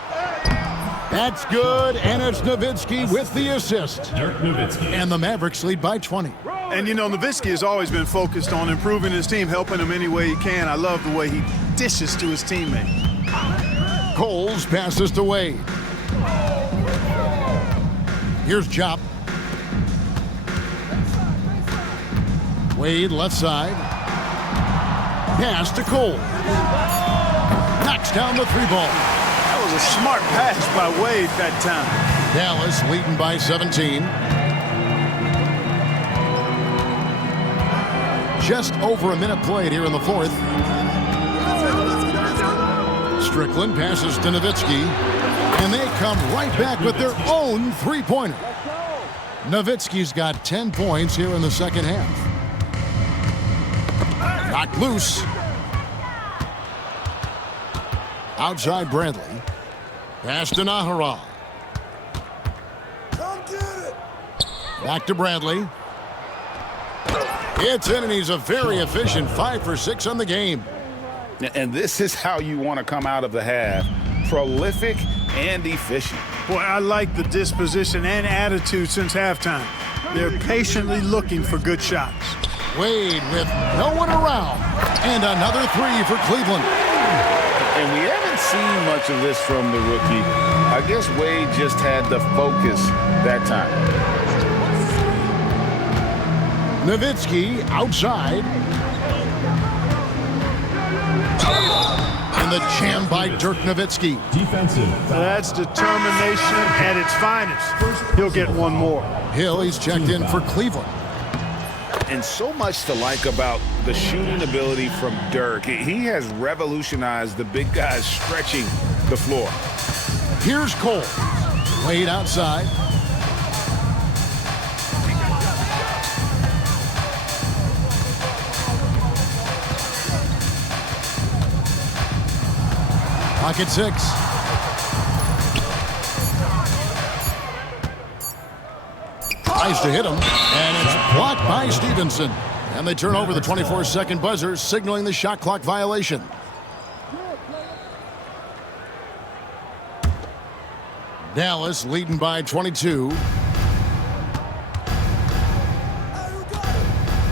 That's good, and it's Nowitzki with the assist. Dirk Nowitzki. And the Mavericks lead by 20. And, you know, Nowitzki has always been focused on improving his team, helping him any way he can. I love the way he dishes to his teammates. Coles passes to Wade. Here's Jop. Wade left side. Pass to Cole. Knocks down the three ball. That was a smart pass by Wade that time. Dallas leading by 17. Just over a minute played here in the fourth. Strickland passes to Nowitzki, and they come right back with their own three-pointer. Nowitzki's got 10 points here in the second half. Knocked loose. Outside Bradley. Pass to Nahara. Back to Bradley. It's in, and he's a very efficient 5 for 6 on the game. And this is how you want to come out of the half. Prolific and efficient. Boy, I like the disposition and attitude since halftime. They're patiently looking for good shots. Wade with no one around. And another three for Cleveland. And we haven't seen much of this from the rookie. I guess Wade just had the focus that time. Nowitzki outside. And the jam by Dirk Nowitzki. Defensive. That's determination at its finest. He'll get one more. Hill, he's checked in for Cleveland. And so much to like about the shooting ability from Dirk. He has revolutionized the big guys stretching the floor. Here's Cole. Wade outside. Pocket 6. Tries to hit him, and it's blocked by Stevenson. And they turn over the 24-second buzzer, signaling the shot clock violation. Dallas leading by 22.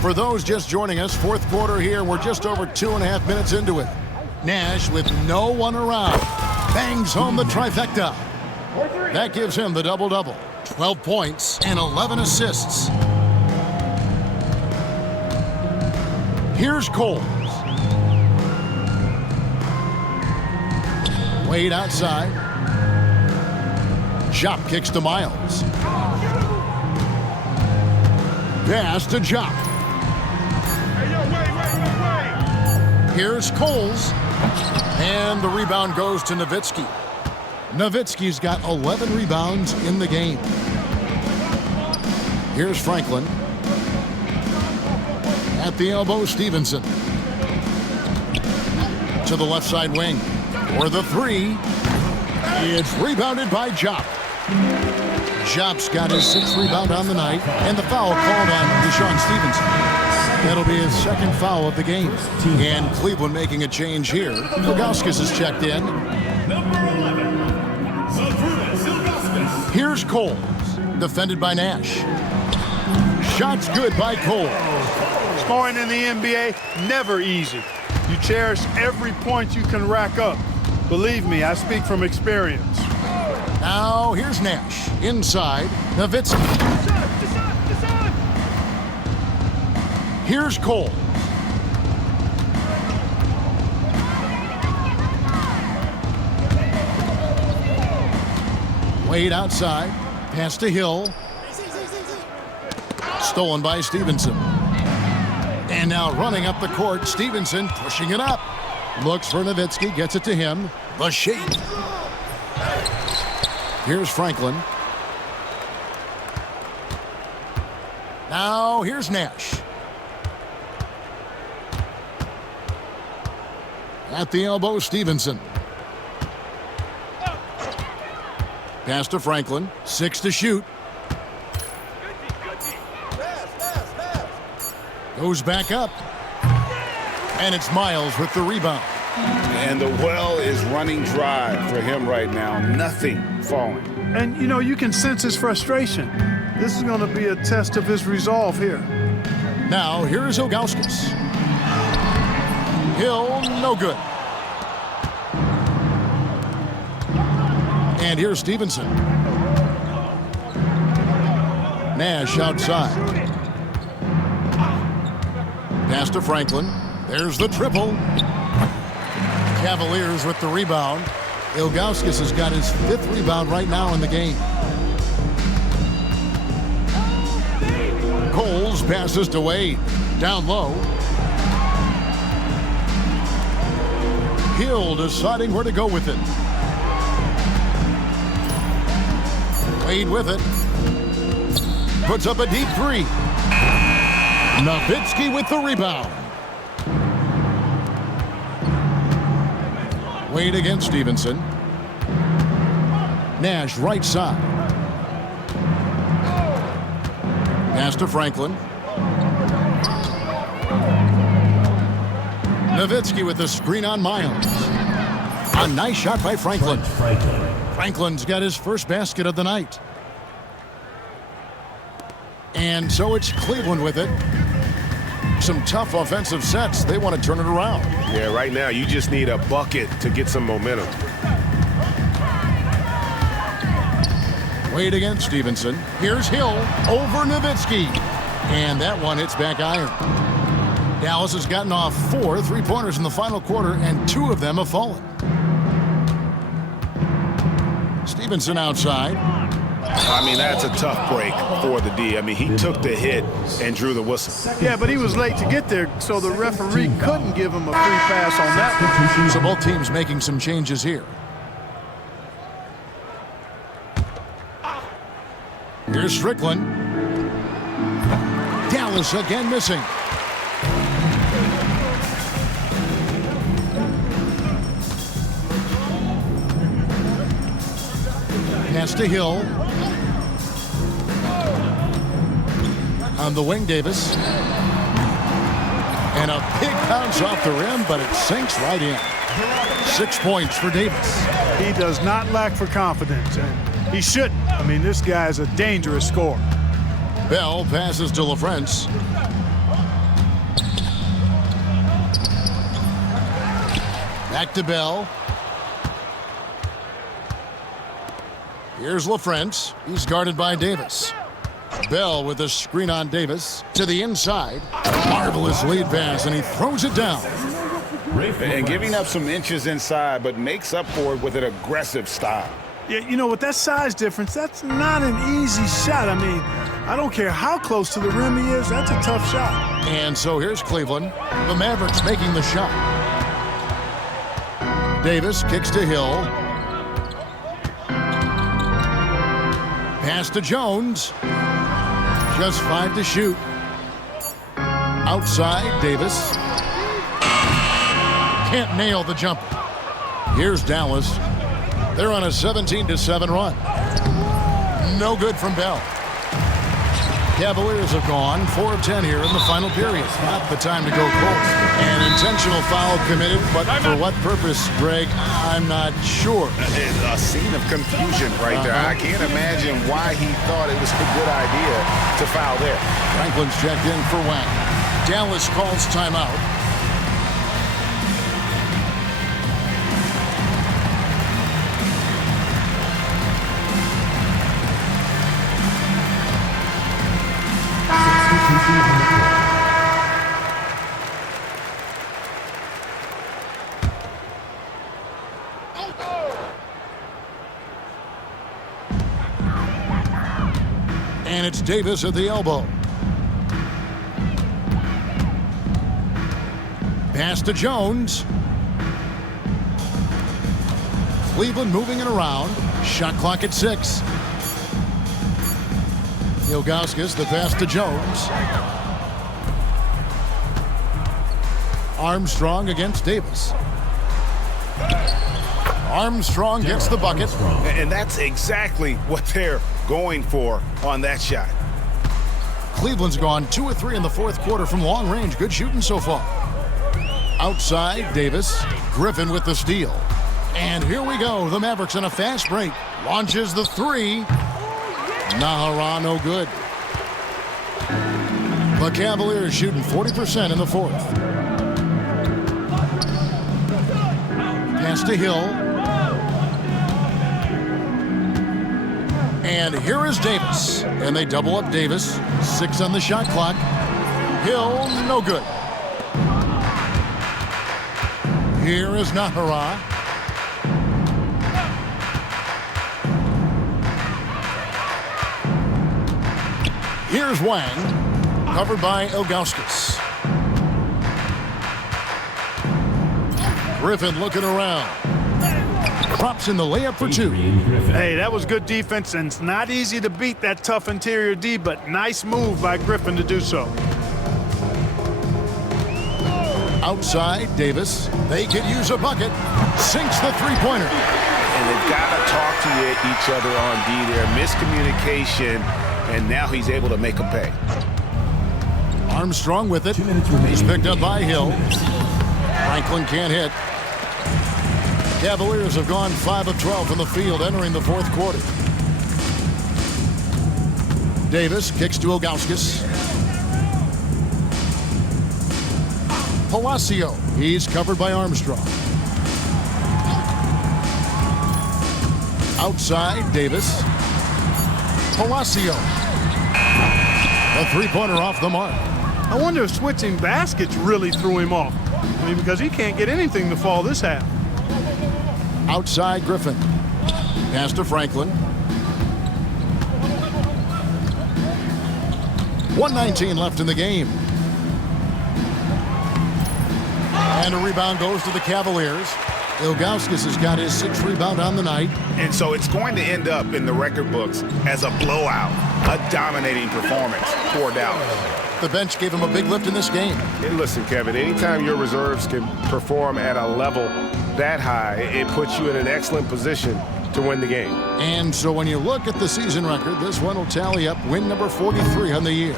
For those just joining us, fourth quarter here, we're just over 2.5 minutes into it. Nash with no one around bangs home the trifecta. That gives him the double-double. 12 points and 11 assists. Here's Cole. Wade outside. Jop kicks to Miles. Pass to Jop. Here's Coles. And the rebound goes to Nowitzki. Nowitzki's got 11 rebounds in the game. Here's Franklin. At the elbow, Stevenson. To the left side wing. For the three. It's rebounded by Jop. Jop's got his 6th rebound on the night. And the foul called on Deshaun Stevenson. That'll be his 2nd foul of the game. And Cleveland making a change here. Ilgauskas is checked in. Number 11. Here's Coles, defended by Nash. Shots good by Cole. Scoring in the NBA, never easy. You cherish every point you can rack up. Believe me, I speak from experience. Now here's Nash, inside, Nowitzki. Here's Cole. Wade outside, pass to Hill. Stolen by Stevenson. And now running up the court, Stevenson pushing it up. Looks for Nowitzki, gets it to him. The shake. Here's Franklin. Now here's Nash. At the elbow, Stevenson. Pass to Franklin. 6 to shoot. Goes back up. And it's Miles with the rebound. And the well is running dry for him right now. Nothing falling. And, you know, you can sense his frustration. This is going to be a test of his resolve here. Now, here's Ilgauskas. Hill, no good. And here's Stevenson. Nash outside. Pass to Franklin. There's the triple. Cavaliers with the rebound. Ilgauskas has got his 5th rebound right now in the game. Coles passes to Wade. Down low. Hill deciding where to go with it. Wade with it. Puts up a deep 3. Nowitzki with the rebound. Wade against Stevenson. Nash right side. Pass to Franklin. Nowitzki with the screen on Miles. A nice shot by Franklin. Franklin's got his first basket of the night. And so it's Cleveland with it. Some tough offensive sets. They want to turn it around. Yeah, right now you just need a bucket to get some momentum. Wade against Stevenson. Here's Hill over Nowitzki. And that one hits back iron. Dallas has gotten off 4 3-pointers in the final quarter, and 2 of them have fallen. Stevenson outside. I mean, that's a tough break for the D. I mean, he took the hit and drew the whistle. Yeah, but he was late to get there, so the referee couldn't give him a free pass on that. So both teams making some changes here. Here's Strickland. Dallas again missing. Pass to Hill. On the wing, Davis. And a big bounce off the rim, but it sinks right in. 6 points for Davis. He does not lack for confidence, and he shouldn't. I mean, this guy is a dangerous scorer. Bell passes to LaFrance. Back to Bell. Here's LaFrance. He's guarded by Davis. Bell with a screen on Davis to the inside. Marvelous lead pass, and he throws it down. And giving up some inches inside, but makes up for it with an aggressive style. Yeah, you know, with that size difference, that's not an easy shot. I mean, I don't care how close to the rim he is, that's a tough shot. And so here's Cleveland. The Mavericks making the shot. Davis kicks to Hill. Pass to Jones. Just 5 to shoot. Outside, Davis. Can't nail the jumper. Here's Dallas. They're on a 17-7 run. No good from Bell. Cavaliers have gone 4 of 10 here in the final period. Not the time to go close. An intentional foul committed, but for what purpose, Greg, I'm not sure. A scene of confusion right there. I can't imagine why he thought it was a good idea to foul there. Franklin's checked in for Wang. Dallas calls timeout. And it's Davis at the elbow. Pass to Jones. Cleveland moving it around. Shot clock at 6. Ilgauskas, the pass to Jones. Armstrong against Davis. Armstrong gets the bucket. And that's exactly what they're going for on that shot. Cleveland's gone 2 of 3 in the fourth quarter from long range. Good shooting so far. Outside, Davis. Griffin with the steal. And here we go. The Mavericks on a fast break. Launches the 3. Nahara, no good. The Cavaliers shooting 40% in the fourth. Pass to Hill. And here is Davis. And they double up Davis. 6 on the shot clock. Hill, no good. Here is Nahara. Here's Wang, covered by Ilgauskas. Griffin looking around. Drops in the layup for 2. Hey, that was good defense, and it's not easy to beat that tough interior D, but nice move by Griffin to do so. Outside, Davis. They could use a bucket. Sinks the three-pointer. And they've got to talk to each other on D there. Miscommunication, and now he's able to make them pay. Armstrong with it. He's picked up by Hill. Franklin can't hit. Cavaliers have gone 5 of 12 from the field entering the fourth quarter. Davis kicks to Ilgauskas. Palacio. He's covered by Armstrong. Outside, Davis. Palacio. A three-pointer off the mark. I wonder if switching baskets really threw him off. I mean, because he can't get anything to fall this half. Outside, Griffin. Pass to Franklin. 1:19 left in the game. And a rebound goes to the Cavaliers. Ilgauskas has got his 6th rebound on the night. And so it's going to end up in the record books as a blowout, a dominating performance for Dallas. The bench gave him a big lift in this game. Hey, listen, Kevin, anytime your reserves can perform at a level that high, it puts you in an excellent position to win the game. And so when you look at the season record, this one will tally up win number 43 on the year.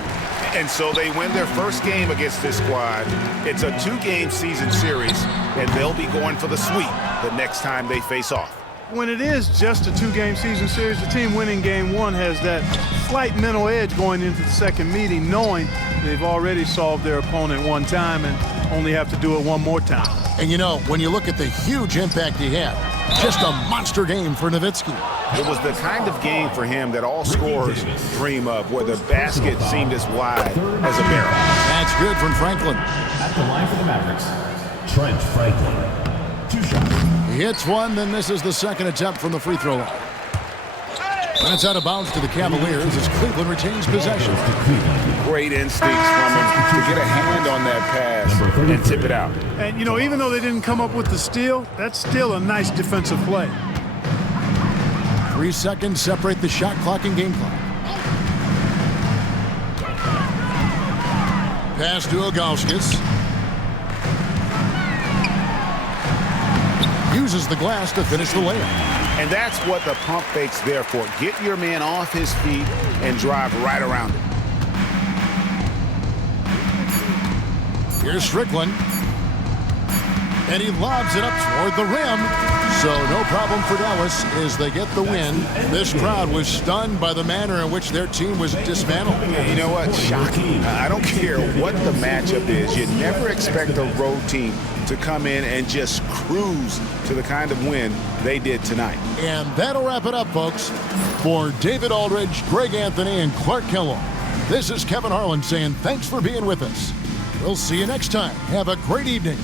And so they win their first game against this squad. It's a 2-game season series, and they'll be going for the sweep the next time they face off. When it is just a 2-game season series, the team winning game 1 has that slight mental edge going into the second meeting, knowing they've already solved their opponent one time and only have to do it one more time. And you know, when you look at the huge impact he had, just a monster game for Nowitzki. It was the kind of game for him that all scorers dream of, where the basket seemed as wide as a barrel. That's good from Franklin. At the line for the Mavericks, Trent Franklin. 2 shots. He hits one, then misses the second attempt from the free throw line. That's out of bounds to the Cavaliers as Cleveland retains possession. Great instincts from him to get a hand on that pass and tip it out. And, you know, even though they didn't come up with the steal, that's still a nice defensive play. 3 seconds separate the shot clock and game clock. Pass to Ilgauskas. Uses the glass to finish the layup. And that's what the pump fake's there for. Get your man off his feet and drive right around it. Here's Strickland. And he lobs it up toward the rim. So no problem for Dallas as they get the win. This crowd was stunned by the manner in which their team was dismantled. You know what? Shocking. I don't care what the matchup is. You never expect a road team to come in and just cruise to the kind of win they did tonight. And that'll wrap it up, folks. For David Aldridge, Greg Anthony, and Clark Kellogg, this is Kevin Harlan saying thanks for being with us. We'll see you next time. Have a great evening.